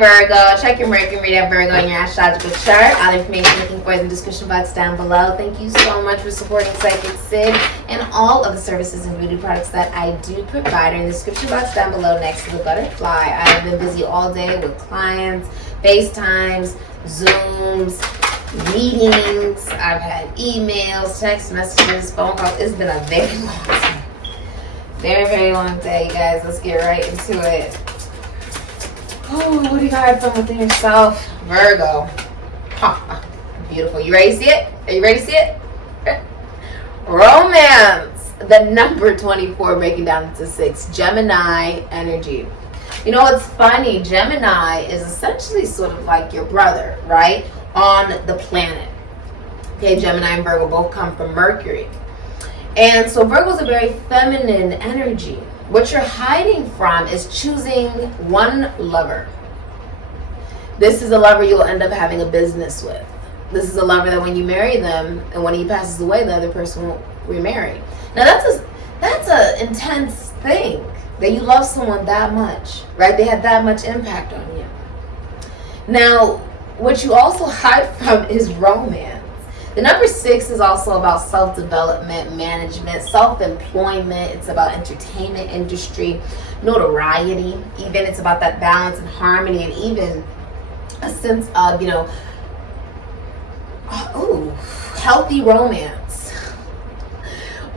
Virgo. Check your Mercury, read that Virgo in your astrological chart. All the information you're looking for is in the description box down below. Thank you so much for supporting Sikiksyd and all of the services and voodoo products that I do provide. In the description box down below next to the butterfly. I have been busy all day with clients, FaceTimes, Zooms, meetings. I've had emails, text messages, phone calls. It's been a very long day. Very, very long day, you guys. Let's get right into it. Oh, what do you hide from within yourself? Virgo. Beautiful. You ready to see it? Are you ready to see it? Romance. The number 24 breaking down into 6. Gemini energy. You know what's funny? Gemini is essentially sort of like your brother, right? On the planet. Okay, Gemini and Virgo both come from Mercury. And so Virgo is a very feminine energy. What you're hiding from is choosing one lover. This is a lover you'll end up having a business with. This is a lover that when you marry them and when he passes away, the other person will remarry. Now that's a intense thing, that you love someone that much, right? They had that much impact on you. Now, what you also hide from is romance. The number 6 is also about self-development, management, self-employment. It's about entertainment industry, notoriety. Even it's about that balance and harmony, and even a sense of, healthy romance.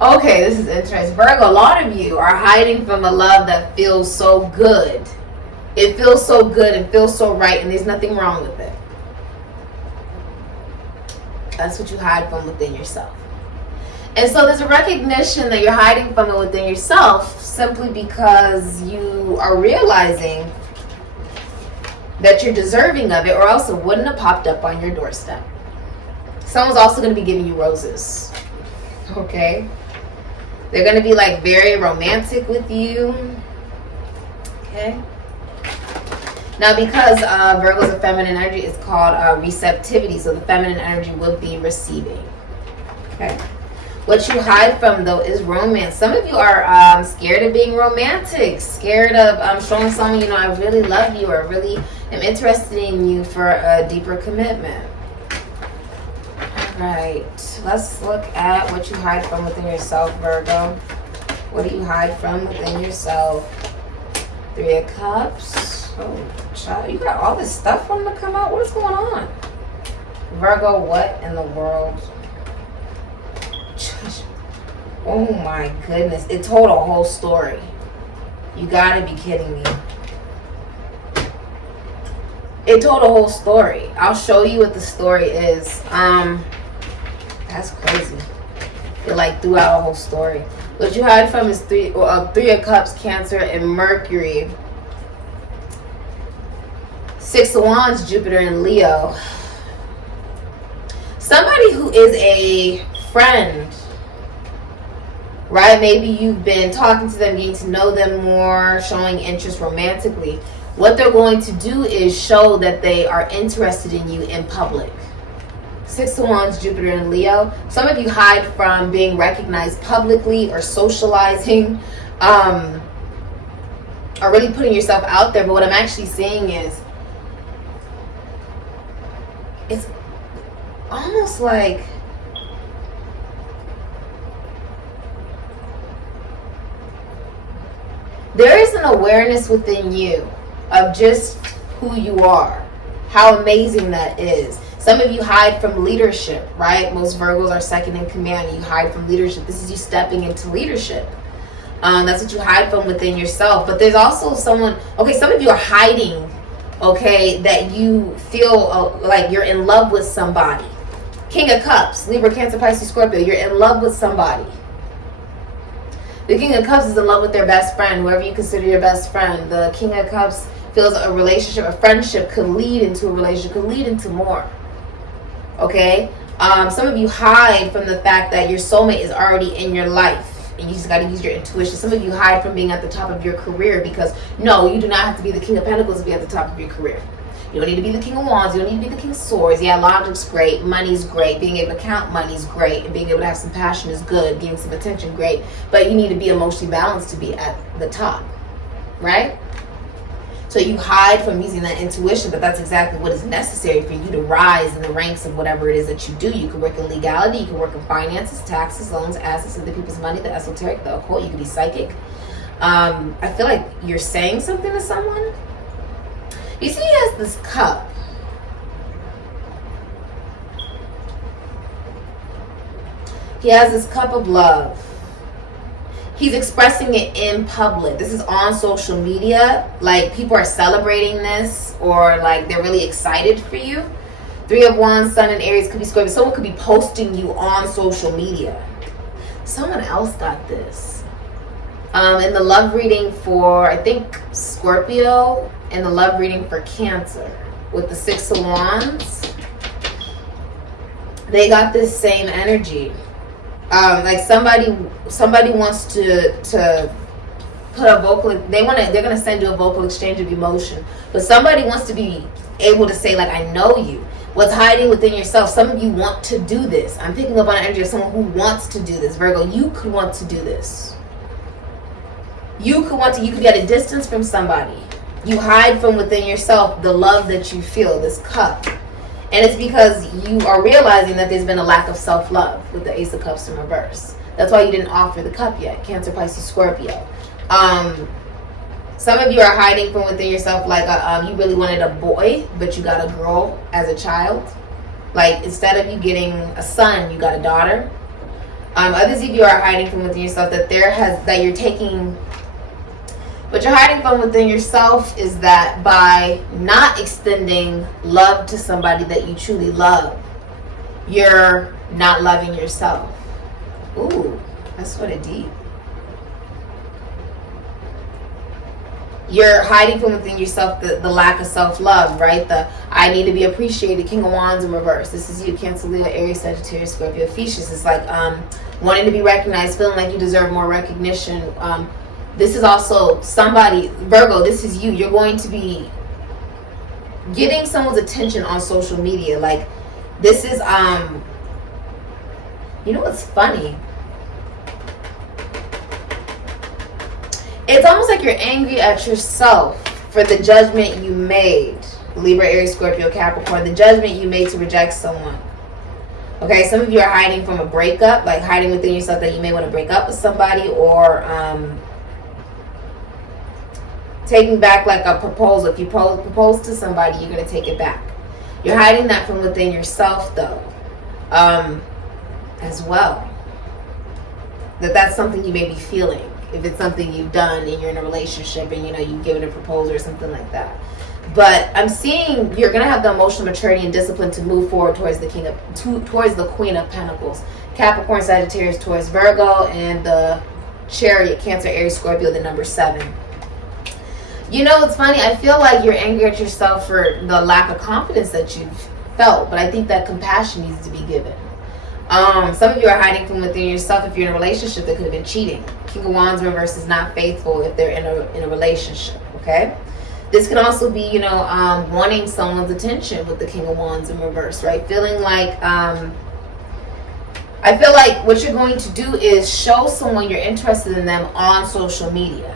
Okay, this is interesting. Virgo, a lot of you are hiding from a love that feels so good. It feels so good and feels so right, and there's nothing wrong with it. That's what you hide from within yourself. And so there's a recognition that you're hiding from it within yourself simply because you are realizing that you're deserving of it, or else it wouldn't have popped up on your doorstep. Someone's also going to be giving you roses. Okay? They're going to be like very romantic with you. Okay? Now, because Virgo is a feminine energy, it's called receptivity. So the feminine energy will be receiving. Okay. What you hide from, though, is romance. Some of you are scared of being romantic, scared of showing someone, I really love you, or really am interested in you for a deeper commitment. All right. Let's look at what you hide from within yourself, Virgo. What do you hide from within yourself? 3 of Cups. Oh, child, you got all this stuff wanting to come out. What is going on? Virgo, what in the world? Oh my goodness. It told a whole story. You gotta be kidding me. It told a whole story. I'll show you what the story is. That's crazy. It like threw out a whole story. What you hide from is 3 of Cups, Cancer, and Mercury. 6 of Wands, Jupiter, and Leo. Somebody who is a friend, right? Maybe you've been talking to them, getting to know them more, showing interest romantically. What they're going to do is show that they are interested in you in public. 6 of Wands, Jupiter, and Leo. Some of you hide from being recognized publicly or socializing, or really putting yourself out there. But what I'm actually seeing is, it's almost like there is an awareness within you of just who you are, how amazing that is. Some of you hide from leadership, right? Most Virgos are second in command. You hide from leadership. This is you stepping into leadership. That's what you hide from within yourself. But there's also someone, okay, some of you are hiding, okay, that you feel like you're in love with somebody. King of Cups, Libra, Cancer, Pisces, Scorpio. You're in love with somebody. The King of Cups is in love with their best friend, whoever you consider your best friend. The King of Cups feels a relationship, a friendship could lead into a relationship, could lead into more. Okay? Some of you hide from the fact that your soulmate is already in your life. And you just got to use your intuition. Some of you hide from being at the top of your career because, no, you do not have to be the King of Pentacles to be at the top of your career. You don't need to be the King of Wands. You don't need to be the King of Swords. Yeah, logic's great. Money's great. Being able to count money's great. And being able to have some passion is good. Getting some attention, great. But you need to be emotionally balanced to be at the top. Right? So you hide from using that intuition, but that's exactly what is necessary for you to rise in the ranks of whatever it is that you do. You can work in legality, you can work in finances, taxes, loans, assets, other people's money, the esoteric, the occult. You can be psychic. I feel like you're saying something to someone. You see, he has this cup. He has this cup of love. He's expressing it in public. This is on social media. Like, people are celebrating this, or like they're really excited for you. 3 of Wands, Sun in Aries, could be Scorpio. Someone could be posting you on social media. Someone else got this. In the love reading for, I think, Scorpio, and the love reading for Cancer with the 6 of Wands, they got this same energy. Like somebody wants to put a vocal, they're gonna send you a vocal exchange of emotion, but somebody wants to be able to say, like, I know you. What's hiding within yourself? Some of you want to do this. I'm picking up on an energy of someone who wants to do this. Virgo, you could want to do this. You could be at a distance from somebody. You hide from within yourself the love that you feel, this cup. And it's because you are realizing that there's been a lack of self-love with the Ace of Cups in reverse. That's why you didn't offer the cup yet. Cancer, Pisces, Scorpio. Some of you are hiding from within yourself, like you really wanted a boy, but you got a girl as a child. Like, instead of you getting a son, you got a daughter. Others of you are hiding from within yourself what you're hiding from within yourself is that by not extending love to somebody that you truly love, you're not loving yourself. Ooh, that's sort of deep. You're hiding from within yourself the lack of self-love, right? The I need to be appreciated, King of Wands in reverse. This is you, Cancer, Leo, Aries, Sagittarius, Scorpio, Pisces. It's like wanting to be recognized, feeling like you deserve more recognition. This is also somebody, Virgo, this is you. You're going to be getting someone's attention on social media. Like, this is, you know what's funny? It's almost like you're angry at yourself for the judgment you made. Libra, Aries, Scorpio, Capricorn. The judgment you made to reject someone. Okay, some of you are hiding from a breakup, like hiding within yourself that you may want to break up with somebody, or taking back like a proposal. If you propose to somebody, you're going to take it back. You're hiding that from within yourself, though, as well. That's something you may be feeling. If it's something you've done and you're in a relationship and, you've given a proposal or something like that. But I'm seeing you're going to have the emotional maturity and discipline to move forward towards the Queen of Pentacles. Capricorn, Sagittarius, Taurus, Virgo, and the Chariot, Cancer, Aries, Scorpio, the number 7. It's funny. I feel like you're angry at yourself for the lack of confidence that you've felt, but I think that compassion needs to be given. Some of you are hiding from within yourself if you're in a relationship that could have been cheating. King of Wands reverse is not faithful if they're in a relationship, okay? This can also be, wanting someone's attention with the King of Wands in reverse, right? Feeling like, I feel like what you're going to do is show someone you're interested in them on social media.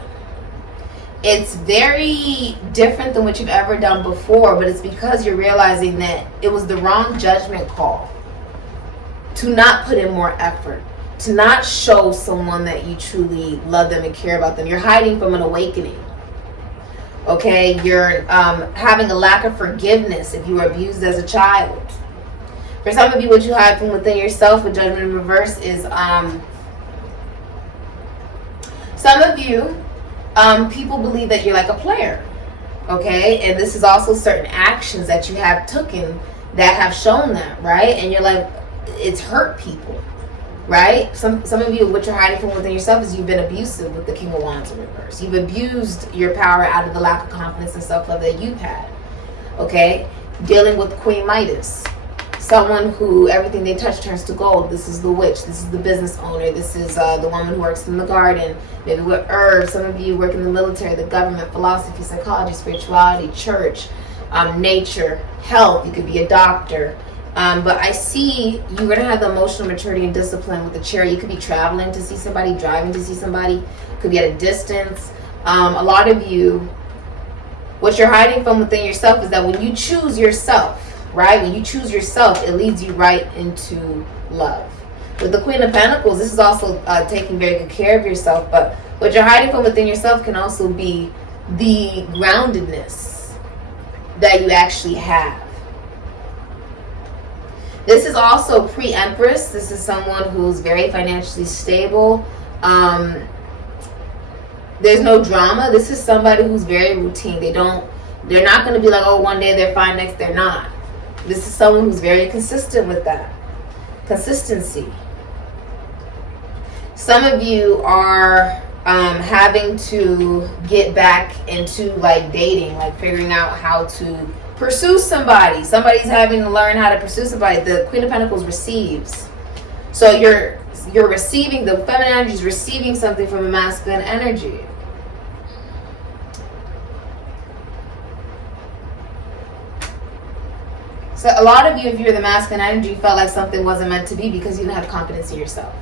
It's very different than what you've ever done before, but it's because you're realizing that it was the wrong judgment call to not put in more effort, to not show someone that you truly love them and care about them. You're hiding from an awakening. Okay, you're having a lack of forgiveness if you were abused as a child. For some of you, what you hide from within yourself with judgment in reverse is some of you, people believe that you're like a player. Okay, and this is also certain actions that you have taken that have shown that, right? And you're like, it's hurt people, right? Some of you, what you're hiding from within yourself is you've been abusive with the King of Wands in reverse. You've abused your power out of the lack of confidence and self-love that you've had, okay? Dealing with Queen Midas, someone who everything they touch turns to gold. This is the witch. This is the business owner. This is the woman who works in the garden, maybe with herbs. Some of you work in the military, the government, philosophy, psychology, spirituality, church, nature, health. You could be a doctor. But I see you're going to have the emotional maturity and discipline with the Chariot. You could be traveling to see somebody, driving to see somebody. Could be at a distance. A lot of you What you're hiding from within yourself is that when you choose yourself, right? When you choose yourself, it leads you right into love. With the Queen of Pentacles, this is also taking very good care of yourself. But what you're hiding from within yourself can also be the groundedness that you actually have. This is also pre-Empress. This is someone who's very financially stable. There's no drama. This is somebody who's very routine. They're not going to be like, oh, one day they're fine, next they're not. This is someone who's very consistent with that. Consistency. Some of you are having to get back into like dating, like figuring out how to pursue somebody. Somebody's having to learn how to pursue somebody. The Queen of Pentacles receives. So you're receiving, the feminine energy is receiving something from a masculine energy. So a lot of you, if you're the masculine energy, felt like something wasn't meant to be because you didn't have confidence in yourself.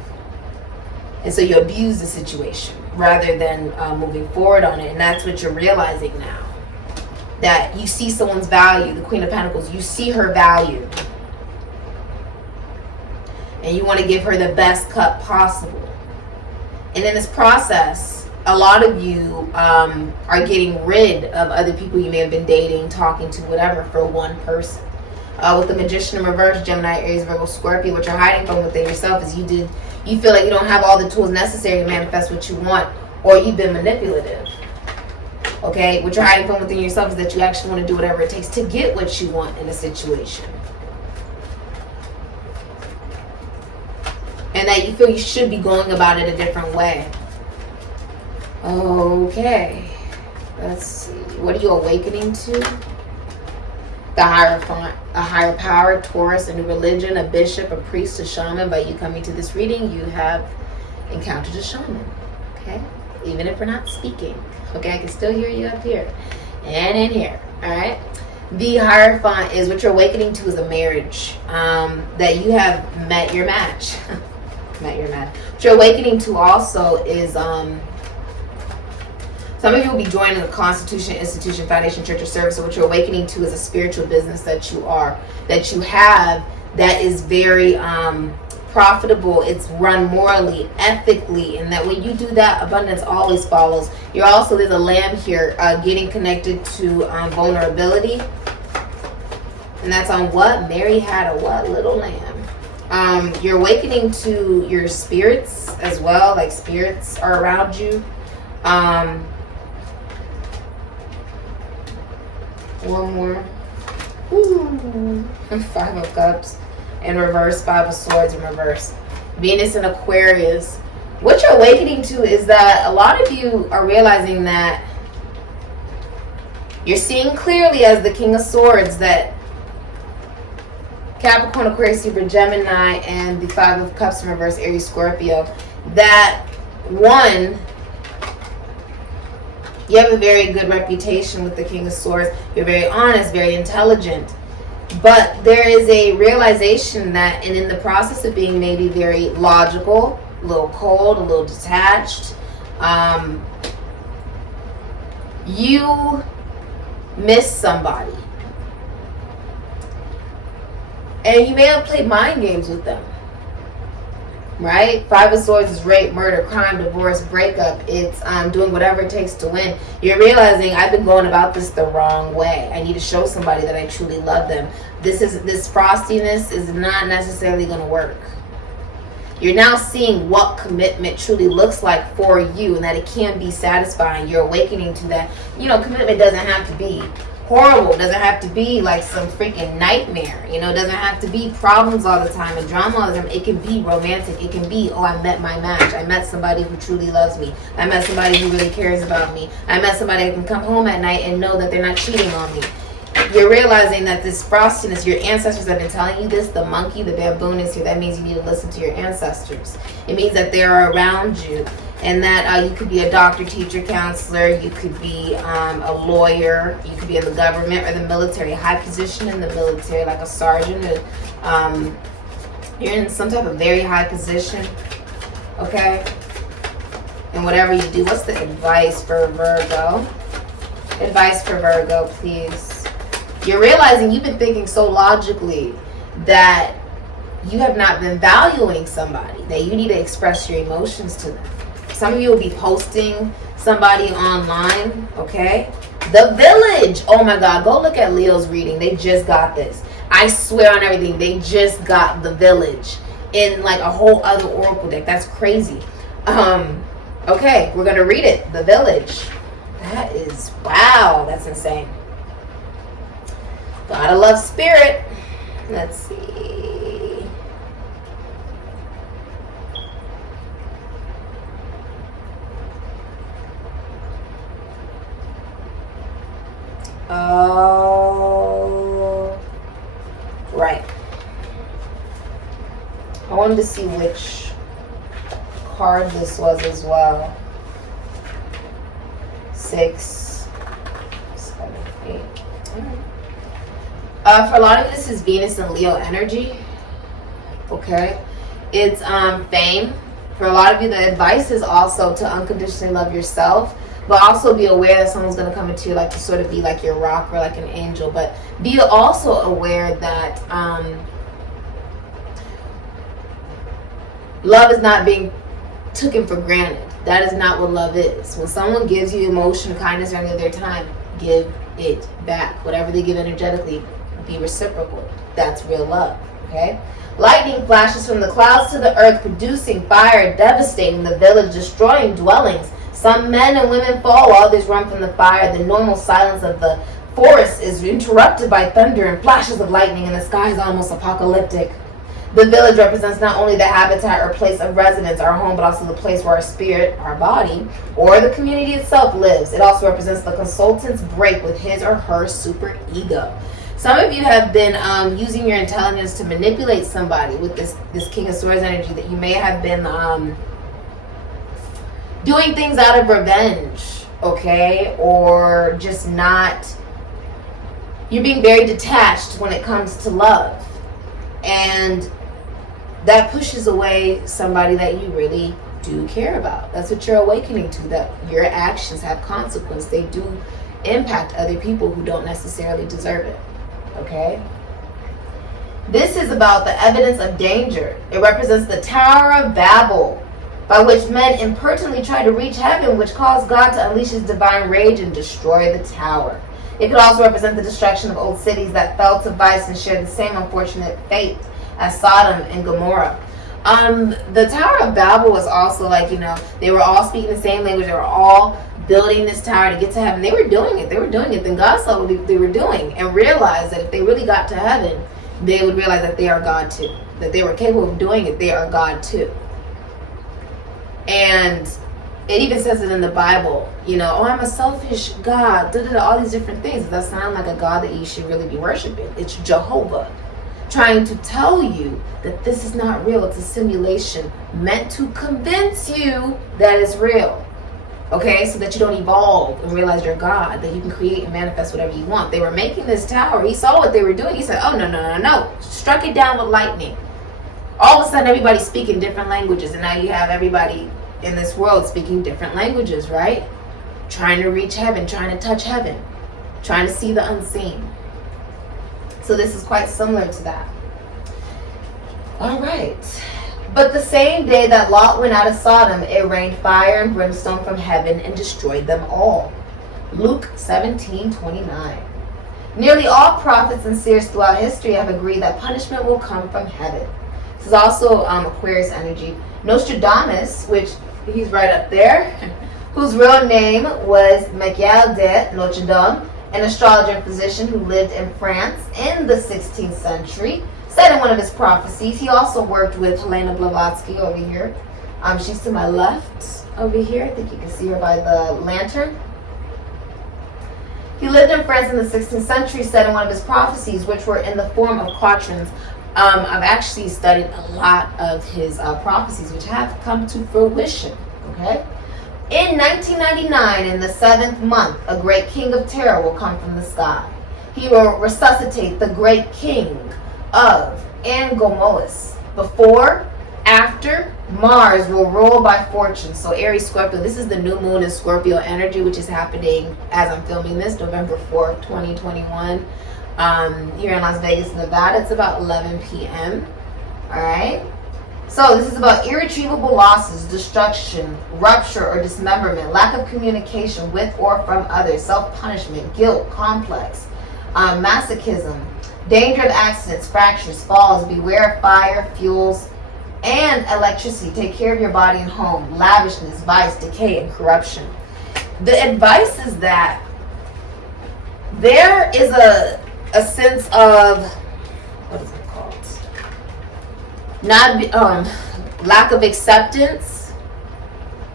And so you abuse the situation rather than moving forward on it. And that's what you're realizing now. That you see someone's value, the Queen of Pentacles, you see her value. And you want to give her the best cut possible. And in this process, a lot of you are getting rid of other people you may have been dating, talking to, whatever, for one person. With the Magician in reverse, Gemini, Aries, Virgo, Scorpio, what you're hiding from within yourself is you feel like you don't have all the tools necessary to manifest what you want, or you've been manipulative. Okay? What you're hiding from within yourself is that you actually want to do whatever it takes to get what you want in a situation. And that you feel you should be going about it a different way. Okay. Let's see. What are you awakening to? The Hierophant, a higher power, Taurus, a new religion, a bishop, a priest, a shaman. By you coming to this reading, you have encountered a shaman. Okay? Even if we're not speaking. Okay? I can still hear you up here. And in here. Alright? The Hierophant is what you're awakening to is a marriage. That you have met your match. Met your match. What you're awakening to also is some of you will be joining a constitution, institution, foundation, church, or service. So what you're awakening to is a spiritual business that you have that is very profitable. It's run morally, ethically, and that when you do that, abundance always follows. You're also, there's a lamb here, getting connected to vulnerability. And that's on what? Mary had a what? Little lamb. You're awakening to your spirits as well, like spirits are around you. One more. Ooh. 5 of Cups in reverse, 5 of Swords in reverse. Venus in Aquarius. What you're awakening to is that a lot of you are realizing that you're seeing clearly as the King of Swords that Capricorn, Aquarius, Libra, Gemini, and the 5 of Cups in reverse, Aries, Scorpio, that one, you have a very good reputation with the King of Swords. You're very honest, very intelligent. But there is a realization that, and in the process of being maybe very logical, a little cold, a little detached, you miss somebody. And you may have played mind games with them. Right? 5 of Swords is rape, murder, crime, divorce, breakup. It's doing whatever it takes to win. You're realizing I've been going about this the wrong way. I need to show somebody that I truly love them. This frostiness is not necessarily going to work. You're now seeing what commitment truly looks like for you, and that it can be satisfying. You're awakening to that. You know, commitment doesn't have to be horrible. It doesn't have to be like some freaking nightmare. You know, it doesn't have to be problems all the time and drama all the time. It can be romantic. It can be, oh, I met my match. I met somebody who truly loves me. I met somebody who really cares about me. I met somebody who can come home at night and know that they're not cheating on me. You're realizing that this frostiness, your ancestors have been telling you this. The monkey, the baboon is here. That means you need to listen to your ancestors. It means that they're around you. And that you could be a doctor, teacher, counselor. You could be a lawyer. You could be in the government or the military, a high position in the military, like a sergeant. You're in some type of very high position, okay? And whatever you do, what's the advice for Virgo? Advice for Virgo, please. You're realizing you've been thinking so logically that you have not been valuing somebody, that you need to express your emotions to them. Some of you will be posting somebody online, okay? The Village. Oh my God, go look at Leo's reading. They just got this. I swear on everything, they just got The Village in like a whole other oracle deck. That's crazy. Okay, we're gonna read it. The Village. That is, wow, that's insane. Gotta love spirit. Let's see. Oh, right. I wanted to see which card this was as well. 6, 7, 8. For a lot of this is Venus and Leo energy. Okay. It's fame. For a lot of you, the advice is also to unconditionally love yourself, but also be aware that someone's going to come into you like to sort of be like your rock or like an angel. But be also aware that love is not being taken for granted. That is not what love is. When someone gives you emotion, kindness, or any of their time, give it back. Whatever they give energetically, be reciprocal. That's real love. Okay? Lightning flashes from the clouds to the earth, producing fire, devastating the village, destroying dwellings. Some men and women fall, while others run from the fire. The normal silence of the forest is interrupted by thunder and flashes of lightning, and the sky is almost apocalyptic. The village represents not only the habitat or place of residence, our home, but also the place where our spirit, our body, or the community itself lives. It also represents the consultant's break with his or her super ego. Some of you have been using your intelligence to manipulate somebody with this King of Swords energy, that you may have been doing things out of revenge, okay? Or just not, you're being very detached when it comes to love. And that pushes away somebody that you really do care about. That's what you're awakening to, that your actions have consequence. They do impact other people who don't necessarily deserve it. Okay? This is about the evidence of danger. It represents the Tower of Babel, by which men impertinently try to reach heaven, which caused God to unleash his divine rage and destroy the tower. It could also represent the destruction of old cities that fell to vice and shared the same unfortunate fate as Sodom and Gomorrah. The Tower of Babel was also like, they were all speaking the same language. They were all building this tower to get to heaven. They were doing it. Then God saw what they were doing and realized that if they really got to heaven, they would realize that they are God too. That they were capable of doing it. They are God too. And it even says it in the Bible, oh, I'm a selfish God, all these different things. That sound like a God that you should really be worshiping. It's Jehovah trying to tell you that this is not real. It's a simulation meant to convince you that it's real. Okay, so that you don't evolve and realize you're God, that you can create and manifest whatever you want. They were making this tower. He saw what they were doing. He said, oh, no. Struck it down with lightning. All of a sudden, everybody's speaking different languages. And now you have everybody in this world speaking different languages, right? Trying to reach heaven, trying to touch heaven, trying to see the unseen. So this is quite similar to that. All right. But the same day that Lot went out of Sodom, it rained fire and brimstone from heaven and destroyed them all. Luke 17:29. Nearly all prophets and seers throughout history have agreed that punishment will come from heaven. This is also Aquarius energy. Nostradamus, which he's right up there, whose real name was Michael de Notre Dame, an astrologer and physician who lived in France in the 16th century, said in one of his prophecies. He also worked with Helena Blavatsky over here. She's to my left over here. I think you can see her by the lantern. He lived in France in the 16th century, said in one of his prophecies, which were in the form of quatrains. I've actually studied a lot of his prophecies, which have come to fruition. Okay. In 1999, in the 7th month, a great king of terror will come from the sky. He will resuscitate the great king of Angomois. Before, after Mars will rule by fortune. So Aries, Scorpio, this is the new moon in Scorpio energy, which is happening as I'm filming this, November 4th, 2021. Here in Las Vegas, Nevada. It's about 11 p.m. All right. So this is about irretrievable losses, destruction, rupture or dismemberment, lack of communication with or from others, self-punishment, guilt, complex, masochism, danger of accidents, fractures, falls, beware of fire, fuels, and electricity. Take care of your body and home, lavishness, vice, decay, and corruption. The advice is that there is a sense of, what is it called? Lack of acceptance,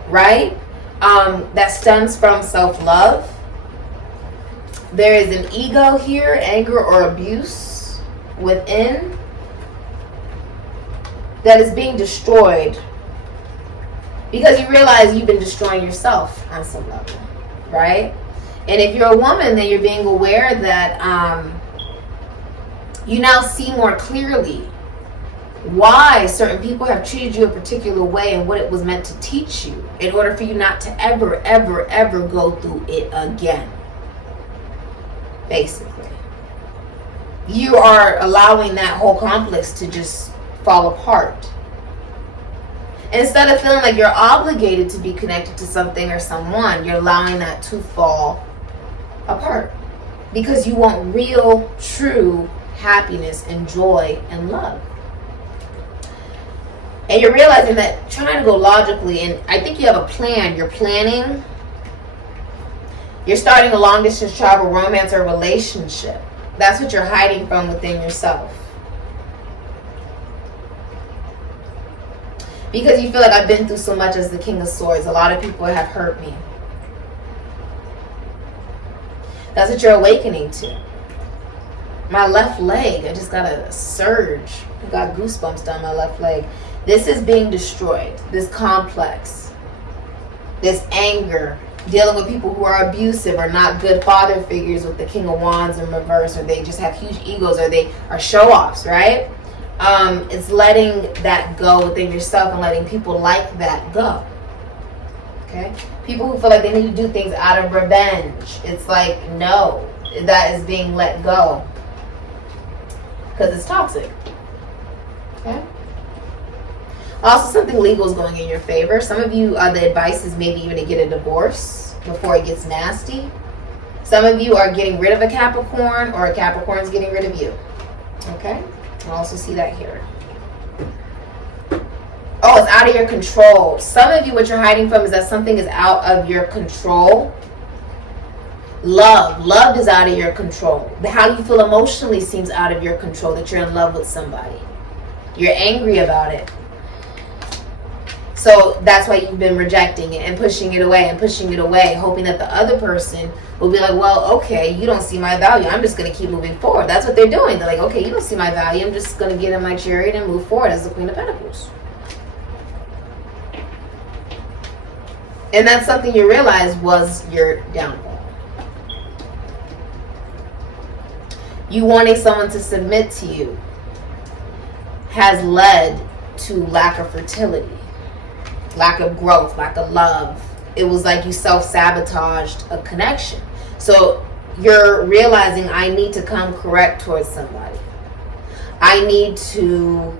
right? That stems from self-love. There is an ego here, anger or abuse within that is being destroyed because you realize you've been destroying yourself on some level, right? And if you're a woman, then you're being aware that you now see more clearly why certain people have treated you a particular way and what it was meant to teach you in order for you not to ever, ever, ever go through it again. Basically. You are allowing that whole complex to just fall apart. Instead of feeling like you're obligated to be connected to something or someone, you're allowing that to fall apart. Because you want real, true happiness and joy and love. And you're realizing that trying to go logically, and I think you have a plan, you're planning, you're starting a long distance travel, romance, or relationship. That's what you're hiding from within yourself. Because you feel like I've been through so much as the King of Swords. A lot of people have hurt me. That's what you're awakening to. My left leg, I just got a surge. I got goosebumps down my left leg. This is being destroyed. This complex. This anger. Dealing with people who are abusive or not good father figures with the King of Wands in reverse, or they just have huge egos, or they are show-offs, right? It's letting that go within yourself and letting people like that go. Okay? People who feel like they need to do things out of revenge. It's like, no, that is being let go. Because it's toxic. Okay? Also, something legal is going in your favor. Some of you, the advice is maybe even to get a divorce before it gets nasty. Some of you are getting rid of a Capricorn, or a Capricorn is getting rid of you. Okay? I also see that here. Oh, it's out of your control. Some of you, what you're hiding from is that something is out of your control. Love is out of your control. How you feel emotionally seems out of your control, that you're in love with somebody. You're angry about it. So that's why you've been rejecting it and pushing it away, hoping that the other person will be like, well, okay, you don't see my value. I'm just going to keep moving forward. That's what they're doing. They're like, okay, you don't see my value. I'm just going to get in my chariot and move forward as the Queen of Pentacles. And that's something you realize was your downfall. You wanting someone to submit to you has led to lack of fertility. Lack of growth, lack of love. It was like you self-sabotaged a connection. So you're realizing, I need to come correct towards somebody. I need to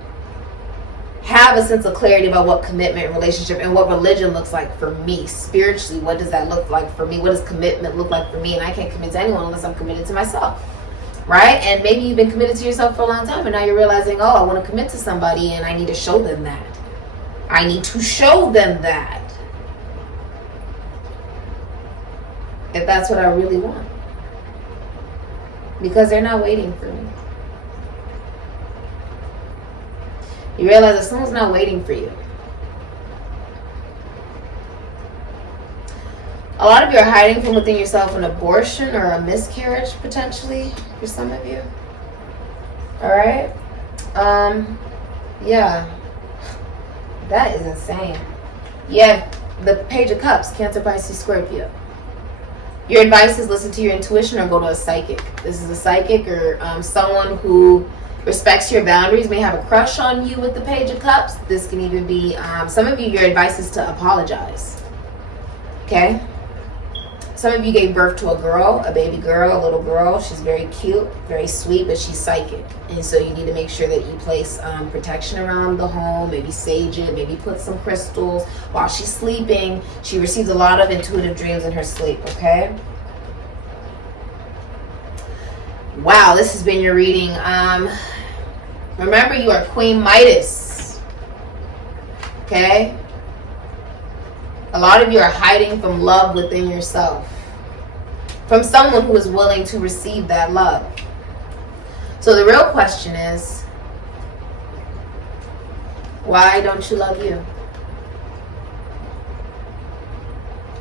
have a sense of clarity about what commitment, relationship, and what religion looks like for me. Spiritually, what does that look like for me? What does commitment look like for me? And I can't commit to anyone unless I'm committed to myself. Right? And maybe you've been committed to yourself for a long time, and now you're realizing, oh, I want to commit to somebody and I need to show them that. I need to show them that. If that's what I really want. Because they're not waiting for me. You realize that someone's not waiting for you. A lot of you are hiding from within yourself an abortion or a miscarriage, potentially, for some of you. Alright? Yeah. That is insane. Yeah, the Page of Cups, Cancer, Pisces, Scorpio. Your advice is listen to your intuition or go to a psychic. This is a psychic or someone who respects your boundaries, may have a crush on you with the Page of Cups. This can even be, some of you, your advice is to apologize. Okay? Some of you gave birth to a girl, a baby girl, a little girl. She's very cute, very sweet, but she's psychic. And so you need to make sure that you place protection around the home, maybe sage it, maybe put some crystals. While she's sleeping, she receives a lot of intuitive dreams in her sleep, okay? Wow, this has been your reading. Remember, you are Queen Midas, okay? A lot of you are hiding from love within yourself, from someone who is willing to receive that love. So the real question is, why don't you love you?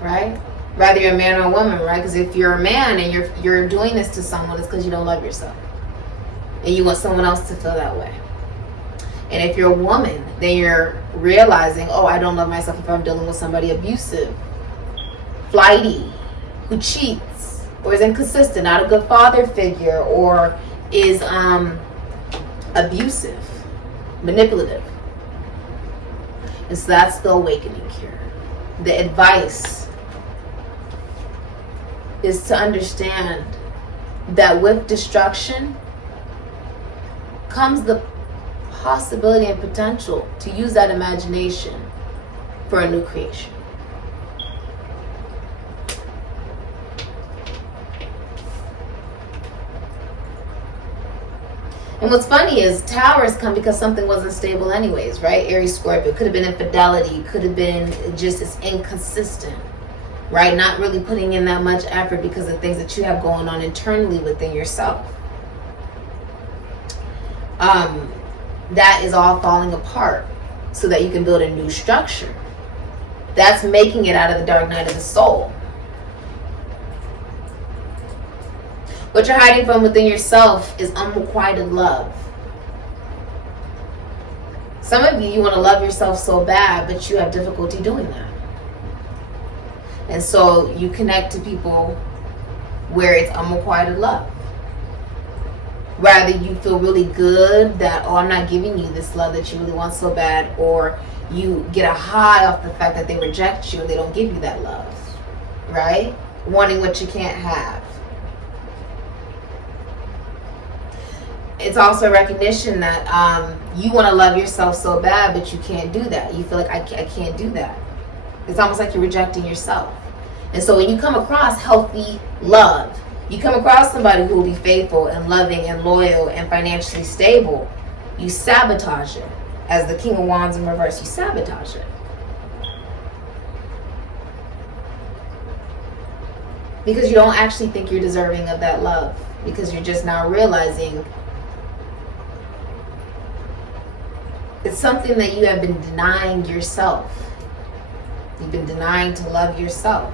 Right? Whether you're a man or a woman, right? Because if you're a man and you're doing this to someone, it's because you don't love yourself. And you want someone else to feel that way. And if you're a woman, then you're realizing, oh, I don't love myself if I'm dealing with somebody abusive, flighty, who cheats, or is inconsistent, not a good father figure, or is abusive, manipulative. And so that's the awakening here. The advice is to understand that with destruction comes the possibility and potential to use that imagination for a new creation. And what's funny is towers come because something wasn't stable anyways, right? Aries, Scorpio. Could have been infidelity. Could have been just as inconsistent, right? Not really putting in that much effort because of things that you have going on internally within yourself. That is all falling apart so that you can build a new structure. That's making it out of the dark night of the soul. What you're hiding from within yourself is unrequited love. Some of you want to love yourself so bad, but you have difficulty doing that. And so you connect to people where it's unrequited love. Rather you feel really good that, oh, I'm not giving you this love that you really want so bad, or you get a high off the fact that they reject you and they don't give you that love, right? Wanting what you can't have. It's also a recognition that you want to love yourself so bad, but you can't do that. You feel like, I can't do that. It's almost like you're rejecting yourself. And so when you come across healthy love, you come across somebody who will be faithful and loving and loyal and financially stable, you sabotage it. As the King of Wands in reverse, you sabotage it. Because you don't actually think you're deserving of that love. Because you're just now realizing it's something that you have been denying yourself. You've been denying to love yourself.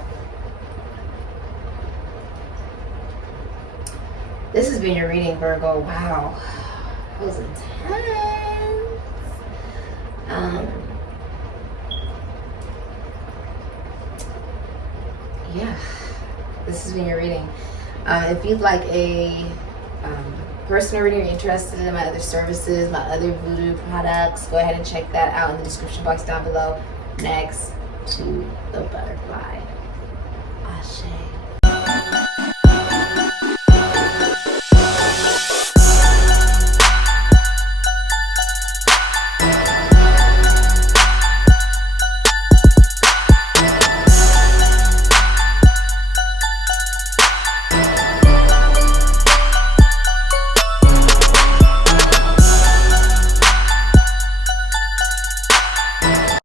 This has been your reading, Virgo. Wow. That was intense. Yeah. This has been your reading. If you'd like a personal reading, you're interested in my other services, my other VOODOO products, go ahead and check that out in the description box down below. Next to the butterfly. Ashe.